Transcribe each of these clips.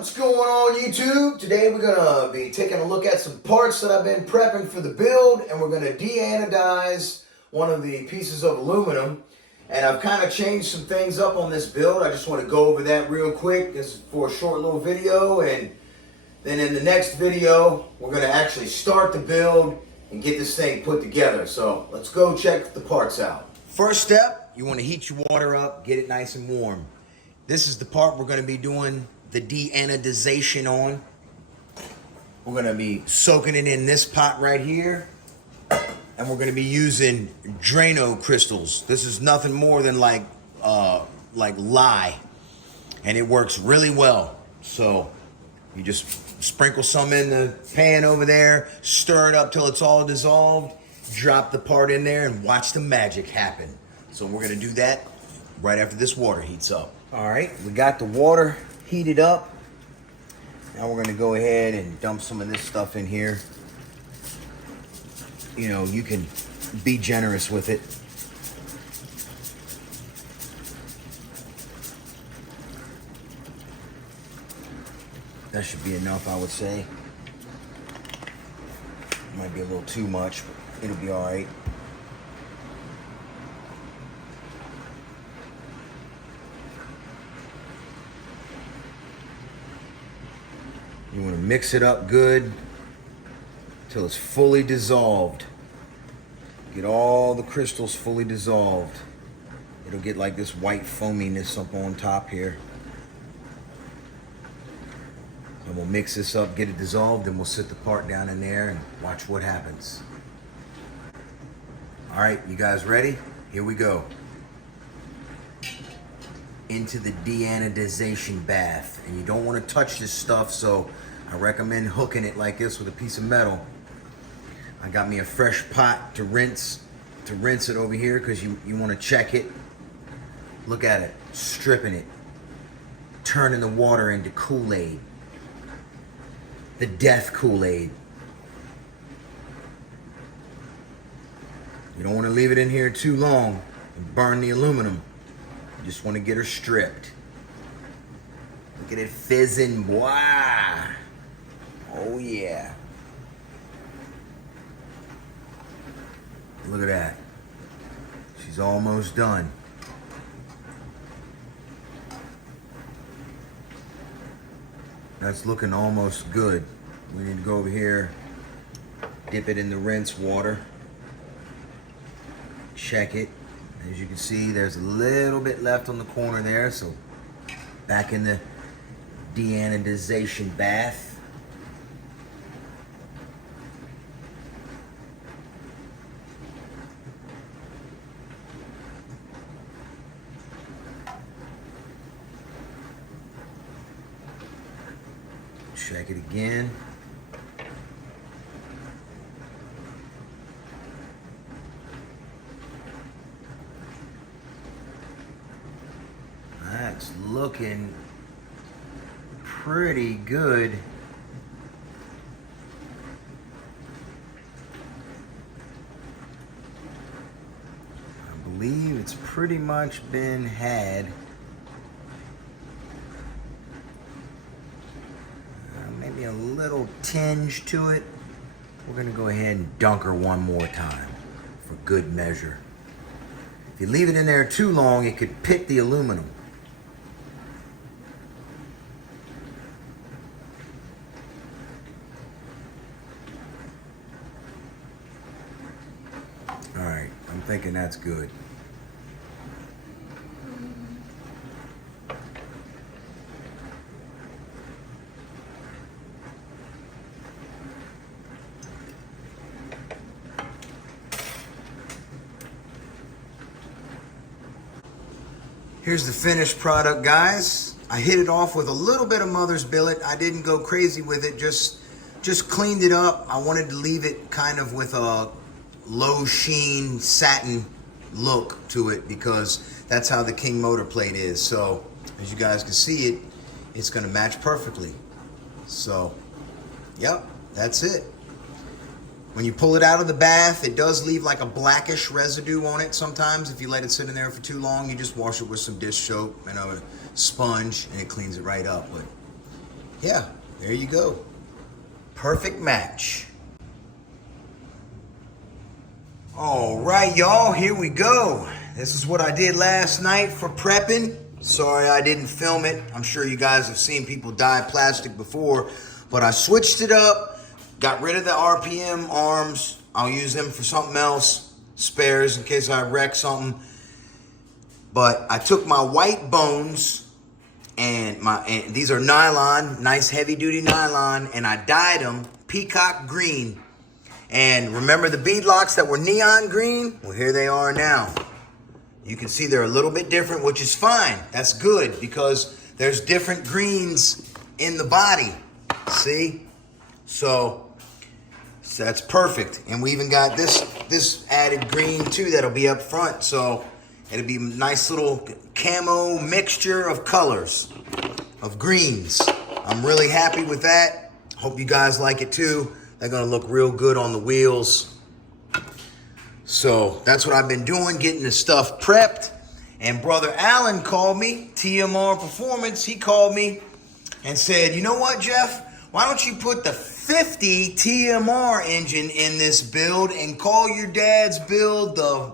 What's going on, YouTube? Today we're gonna be taking a look at some parts that I've been prepping for the build, and we're gonna de-anodize one of the pieces of aluminum. And I've kind of changed some things up on this build. I just want to go over that real quick. This is for a short little video, and then in the next video we're gonna actually start the build and get this thing put together. So let's go check the parts out. First step, you want to heat your water up, get it nice and warm. This is the part we're going to be doing the de-anodization on. We're going to be soaking it in this pot right here, and we're going to be using Drano crystals. This is nothing more than like lye, and it works really well. So you just sprinkle some in the pan over there, stir it up till it's all dissolved, drop the part in there, and watch the magic happen. So we're going to do that right after this water heats up. All right, we got the water heated up. Now we're gonna go ahead and dump some of this stuff in here. You know, you can be generous with it. That should be enough, I would say. Might be a little too much, but it'll be all right. You want to mix it up good until it's fully dissolved. Get all the crystals fully dissolved. It'll get like this white foaminess up on top here. And we'll mix this up, get it dissolved, and we'll sit the part down in there and watch what happens. All right, you guys ready? Here we go. Into the de-anodization bath. And you don't want to touch this stuff, so I recommend hooking it like this with a piece of metal. I got me a fresh pot to rinse it over here, because you want to check it. Look at it, stripping it, turning the water into Kool-Aid, the death Kool-Aid. You don't want to leave it in here too long and burn the aluminum. You just want to get her stripped. Look at it fizzing, boy. Oh yeah. Look at that. She's almost done. That's looking almost good. We need to go over here, dip it in the rinse water, check it. As you can see, there's a little bit left on the corner there, so back in the de-anodization bath. Check it again. That's looking pretty good. I believe it's pretty much been had. Maybe a little tinge to it. We're gonna go ahead and dunk her one more time for good measure. If you leave it in there too long, it could pit the aluminum. All right, I'm thinking that's good. Here's the finished product, guys. I hit it off with a little bit of mother's billet. I didn't go crazy with it, just cleaned it up. I wanted to leave it kind of with a low sheen satin look to it, because that's how the King motor plate is. So as you guys can see, it's gonna match perfectly. So, yep, that's it. When you pull it out of the bath, it does leave like a blackish residue on it sometimes. If you let it sit in there for too long, you just wash it with some dish soap and a sponge, and it cleans it right up. But yeah, there you go. Perfect match. All right, y'all, here we go. This is what I did last night for prepping. Sorry I didn't film it. I'm sure you guys have seen people dye plastic before, but I switched it up, got rid of the RPM arms. I'll use them for something else, spares in case I wreck something. But I took my white bones and these are nylon, nice heavy duty nylon, and I dyed them peacock green. And remember the beadlocks that were neon green? Well, here they are now. You can see they're a little bit different, which is fine. That's good because there's different greens in the body. See? So that's perfect. And we even got this added green too that'll be up front. So it'll be a nice little camo mixture of colors, of greens. I'm really happy with that. Hope you guys like it too. They're gonna look real good on the wheels. So that's what I've been doing, getting the stuff prepped. And brother Alan called me, TMR Performance. He called me and said, you know what, Jeff? Why don't you put the 50 TMR engine in this build and call your dad's build the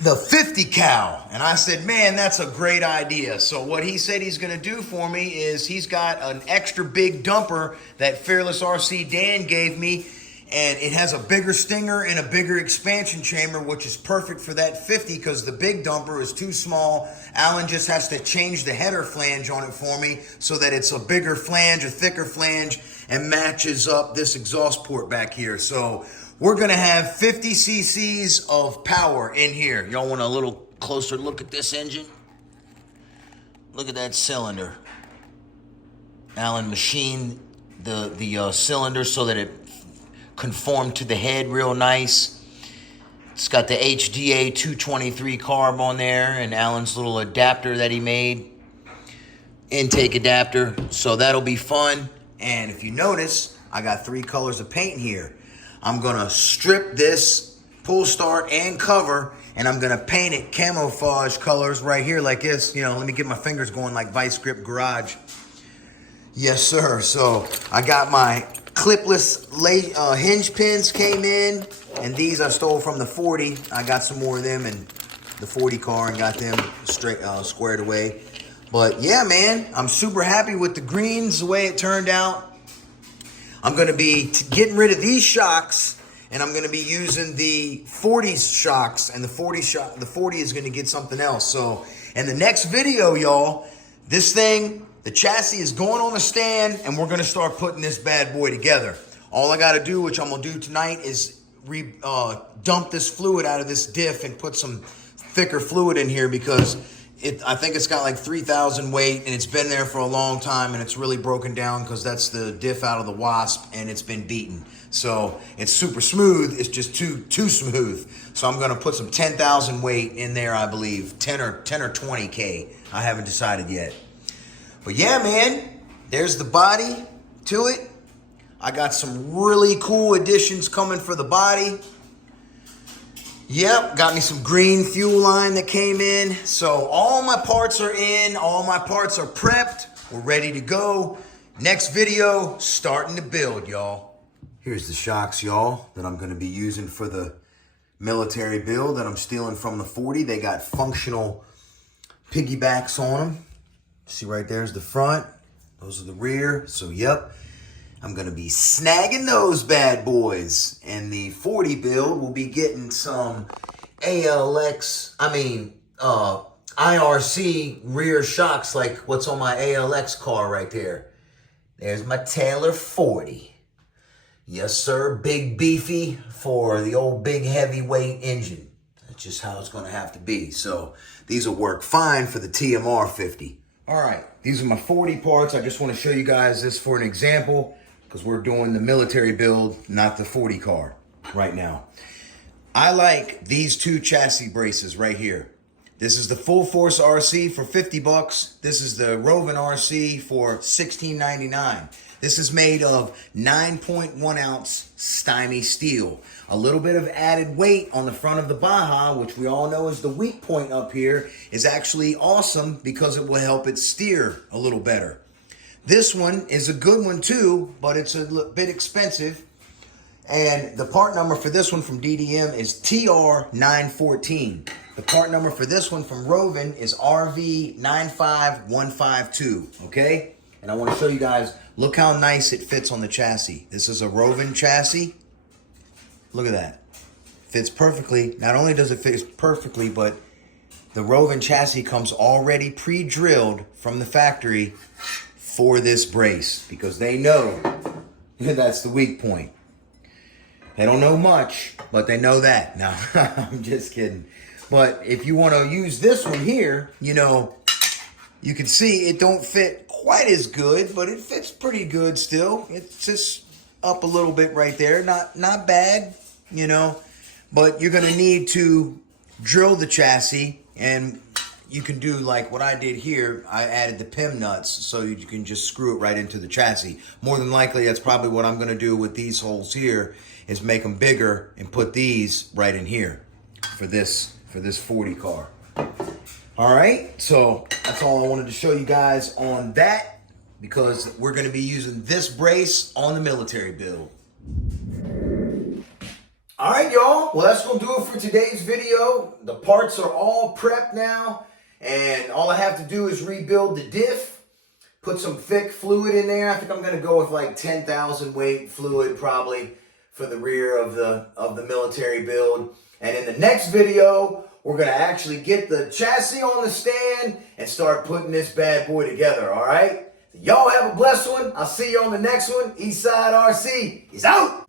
50 cal? And I said, man, that's a great idea. So what he said he's going to do for me is he's got an extra big dumper that Fearless RC Dan gave me. And it has a bigger stinger and a bigger expansion chamber, which is perfect for that 50 because the big dumper is too small. Alan just has to change the header flange on it for me so that it's a bigger flange, a thicker flange, and matches up this exhaust port back here. So we're going to have 50 cc's of power in here. Y'all want a little closer look at this engine? Look at that cylinder. Alan machined the cylinder so that it conformed to the head real nice. It's got the HDA 223 carb on there and Alan's little adapter that he made, intake adapter. So that'll be fun. And if you notice, I got 3 colors of paint here. I'm gonna strip this pull start and cover, and I'm gonna paint it camouflage colors right here like this. You know, let me get my fingers going like Vice Grip Garage. Yes, sir. So I got my clipless hinge pins came in, and these I stole from the 40. I got some more of them in the 40 car and got them straight squared away. But yeah, man, I'm super happy with the greens, the way it turned out. I'm going to be getting rid of these shocks, and I'm going to be using the 40 shocks, and the 40 is going to get something else. So in the next video, y'all, this thing, the chassis is going on the stand, and we're going to start putting this bad boy together. All I got to do, which I'm going to do tonight, is dump this fluid out of this diff and put some thicker fluid in here because I think it's got like 3,000 weight, and it's been there for a long time, and it's really broken down because that's the diff out of the Wasp, and it's been beaten. So it's super smooth. It's just too smooth. So I'm going to put some 10,000 weight in there, I believe. 10 or 20K. I haven't decided yet. But yeah, man, there's the body to it. I got some really cool additions coming for the body. Yep, got me some green fuel line that came in. So all my parts are in, all my parts are prepped. We're ready to go. Next video, starting to build, y'all. Here's the shocks, y'all, that I'm gonna be using for the military build that I'm stealing from the 40. They got functional piggybacks on them. See right there's the front. Those are the rear. So, yep, I'm going to be snagging those bad boys. And the 40 build will be getting some IRC rear shocks like what's on my ALX car right there. There's my Taylor 40. Yes, sir. Big beefy for the old big heavyweight engine. That's just how it's going to have to be. So these will work fine for the TMR 50. All right, these are my 40 parts. I just want to show you guys this for an example because we're doing the military build, not the 40 car right now. I like these 2 chassis braces right here. This is the Full Force RC for 50 bucks. This is the Rovin RC for $16.99. This is made of 9.1 ounce stymie steel. A little bit of added weight on the front of the Baja, which we all know is the weak point up here, is actually awesome because it will help it steer a little better. This one is a good one too, but it's a bit expensive. And the part number for this one from DDM is TR914. The part number for this one from Rovin is RV95152, okay? And I want to show you guys, look how nice it fits on the chassis. This is a Rovin chassis. Look at that. Fits perfectly. Not only does it fit perfectly, but the Rovin chassis comes already pre-drilled from the factory for this brace because they know that's the weak point. They don't know much, but they know that. No, I'm just kidding. But if you want to use this one here, you know, you can see it don't fit quite as good, but it fits pretty good still. It's just up a little bit right there. Not bad, you know. But you're going to need to drill the chassis, and you can do like what I did here. I added the PIM nuts so you can just screw it right into the chassis. More than likely, that's probably what I'm going to do with these holes here, is make them bigger and put these right in here for this 40 car. All right, so that's all I wanted to show you guys on that, because we're going to be using this brace on the military build. All right, y'all. Well, that's going to do it for today's video. The parts are all prepped now, and all I have to do is rebuild the diff, put some thick fluid in there. I think I'm going to go with like 10,000 weight fluid probably for the rear of the military build. And in the next video, we're going to actually get the chassis on the stand and start putting this bad boy together, all right? Y'all have a blessed one. I'll see you on the next one. Eastside RC is out.